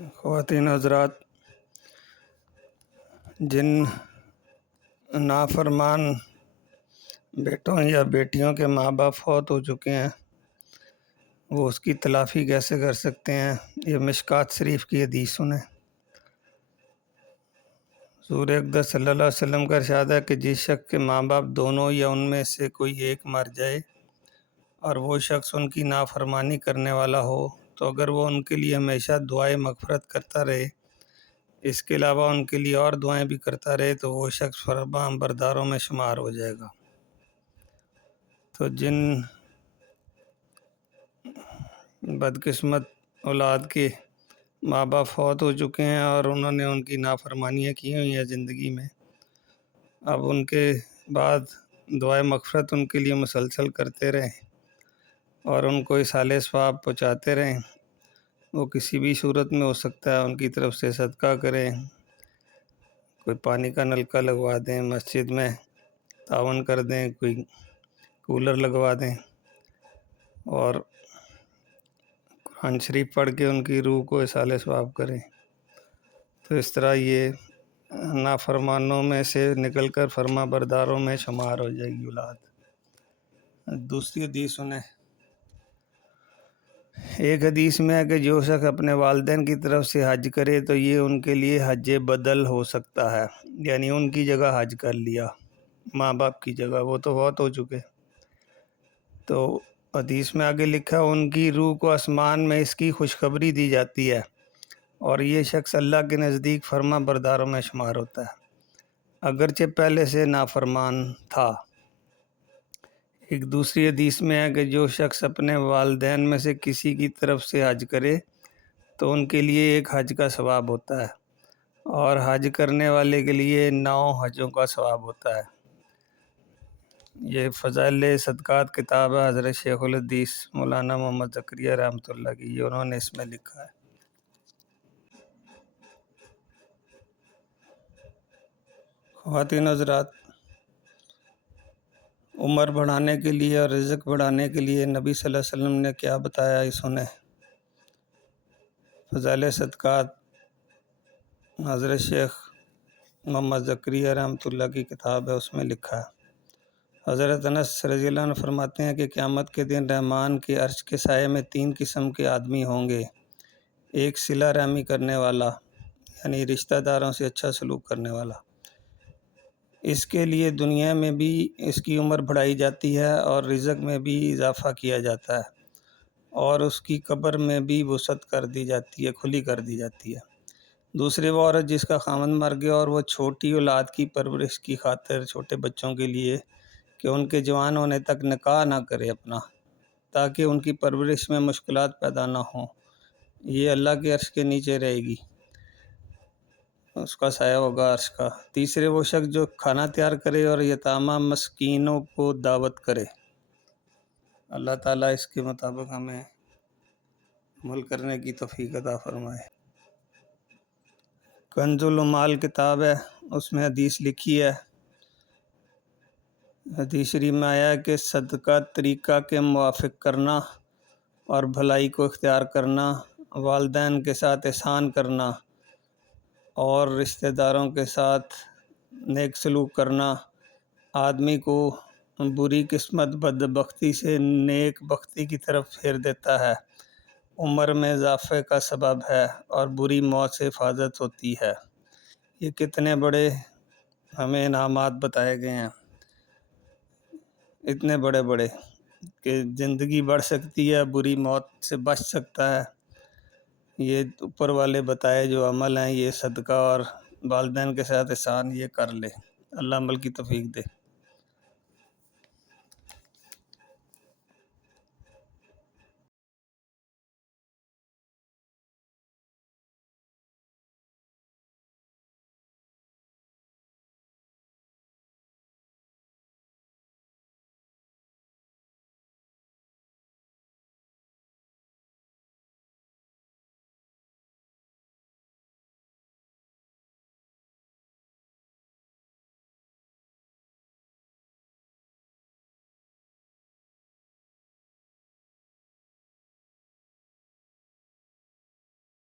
خواتین حضرات، جن نافرمان بیٹوں یا بیٹیوں کے ماں باپ فوت ہو چکے ہیں وہ اس کی تلافی کیسے کر سکتے ہیں؟ یہ مشکوٰۃ شریف کی حدیث سنیں۔ حضور اقدس صلی اللہ علیہ وسلم کا ارشاد ہے کہ جس شخص کے ماں باپ دونوں یا ان میں سے کوئی ایک مر جائے اور وہ شخص ان کی نافرمانی کرنے والا ہو تو اگر وہ ان کے لیے ہمیشہ دعائے مغفرت کرتا رہے، اس کے علاوہ ان کے لیے اور دعائیں بھی کرتا رہے، تو وہ شخص فرما برداروں میں شمار ہو جائے گا۔ تو جن بدقسمت اولاد کے ماں باپ فوت ہو چکے ہیں اور انہوں نے ان کی نافرمانیاں کی ہوئی ہیں زندگی میں، اب ان کے بعد دعائے مغفرت ان کے لیے مسلسل کرتے رہیں اور ان کو اصالِ ثواب پہنچاتے رہیں۔ وہ کسی بھی صورت میں ہو سکتا ہے، ان کی طرف سے صدقہ کریں، کوئی پانی کا نلکا لگوا دیں، مسجد میں تعاون کر دیں، کوئی کولر لگوا دیں اور قرآن شریف پڑھ کے ان کی روح کو اصالِ ثواب کریں، تو اس طرح یہ نافرمانوں میں سے نکل کر فرما برداروں میں شمار ہو جائے گی اولاد۔ دوسری حدیث سنیں۔ ایک حدیث میں ہے کہ جو شخص اپنے والدین کی طرف سے حج کرے تو یہ ان کے لیے حج بدل ہو سکتا ہے، یعنی ان کی جگہ حج کر لیا، ماں باپ کی جگہ، وہ تو بہت ہو چکے۔ تو حدیث میں آگے لکھا ان کی روح کو آسمان میں اس کی خوشخبری دی جاتی ہے اور یہ شخص اللہ کے نزدیک فرما برداروں میں شمار ہوتا ہے، اگرچہ پہلے سے نافرمان تھا۔ ایک دوسری حدیث میں ہے کہ جو شخص اپنے والدین میں سے کسی کی طرف سے حج کرے تو ان کے لیے ایک حج کا ثواب ہوتا ہے اور حج کرنے والے کے لیے 9 حجوں کا ثواب ہوتا ہے۔ یہ فضائل صدقات کتاب ہے، حضرت شیخ الحدیث مولانا محمد زکریا رحمۃ اللہ کی، یہ انہوں نے اس میں لکھا ہے۔ خواتین حضرات، عمر بڑھانے کے لیے اور رزق بڑھانے کے لیے نبی صلی اللہ علیہ وسلم نے کیا بتایا، یہ سنیں۔ فضائل صدقات حضرت شیخ محمد زکریا رحمۃ اللہ کی کتاب ہے، اس میں لکھا ہے۔ حضرت انس رضی اللہ عنہ فرماتے ہیں کہ قیامت کے دن رحمان کے عرش کے سائے میں 3 قسم کے آدمی ہوں گے۔ ایک صلہ رحمی کرنے والا، یعنی رشتہ داروں سے اچھا سلوک کرنے والا، اس کے لیے دنیا میں بھی اس کی عمر بڑھائی جاتی ہے اور رزق میں بھی اضافہ کیا جاتا ہے اور اس کی قبر میں بھی وسعت کر دی جاتی ہے، کھلی کر دی جاتی ہے۔ دوسری وہ عورت جس کا خاوند مر گیا اور وہ چھوٹی اولاد کی پرورش کی خاطر، چھوٹے بچوں کے لیے کہ ان کے جوان ہونے تک نکاح نہ کرے اپنا، تاکہ ان کی پرورش میں مشکلات پیدا نہ ہوں، یہ اللہ کے عرش کے نیچے رہے گی، اس کا سایہ ہوگا عرش کا۔ تیسرے وہ شخص جو کھانا تیار کرے اور یتامہ مسکینوں کو دعوت کرے۔ اللہ تعالیٰ اس کے مطابق ہمیں عمل کرنے کی توفیق عطا فرمائے۔ کنز العمال کتاب ہے، اس میں حدیث لکھی ہے۔ حدیث شریف میں آیا ہے کہ صدقہ طریقہ کے موافق کرنا اور بھلائی کو اختیار کرنا، والدین کے ساتھ احسان کرنا اور رشتہ داروں کے ساتھ نیک سلوک کرنا آدمی کو بری قسمت بدبختی سے نیک بختی کی طرف پھیر دیتا ہے، عمر میں اضافے کا سبب ہے اور بری موت سے حفاظت ہوتی ہے۔ یہ کتنے بڑے ہمیں انعامات بتائے گئے ہیں، اتنے بڑے بڑے کہ زندگی بڑھ سکتی ہے، بری موت سے بچ سکتا ہے۔ یہ اوپر والے بتائے جو عمل ہیں، یہ صدقہ اور والدین کے ساتھ احسان، یہ کر لے۔ اللہ عمل کی توفیق دے۔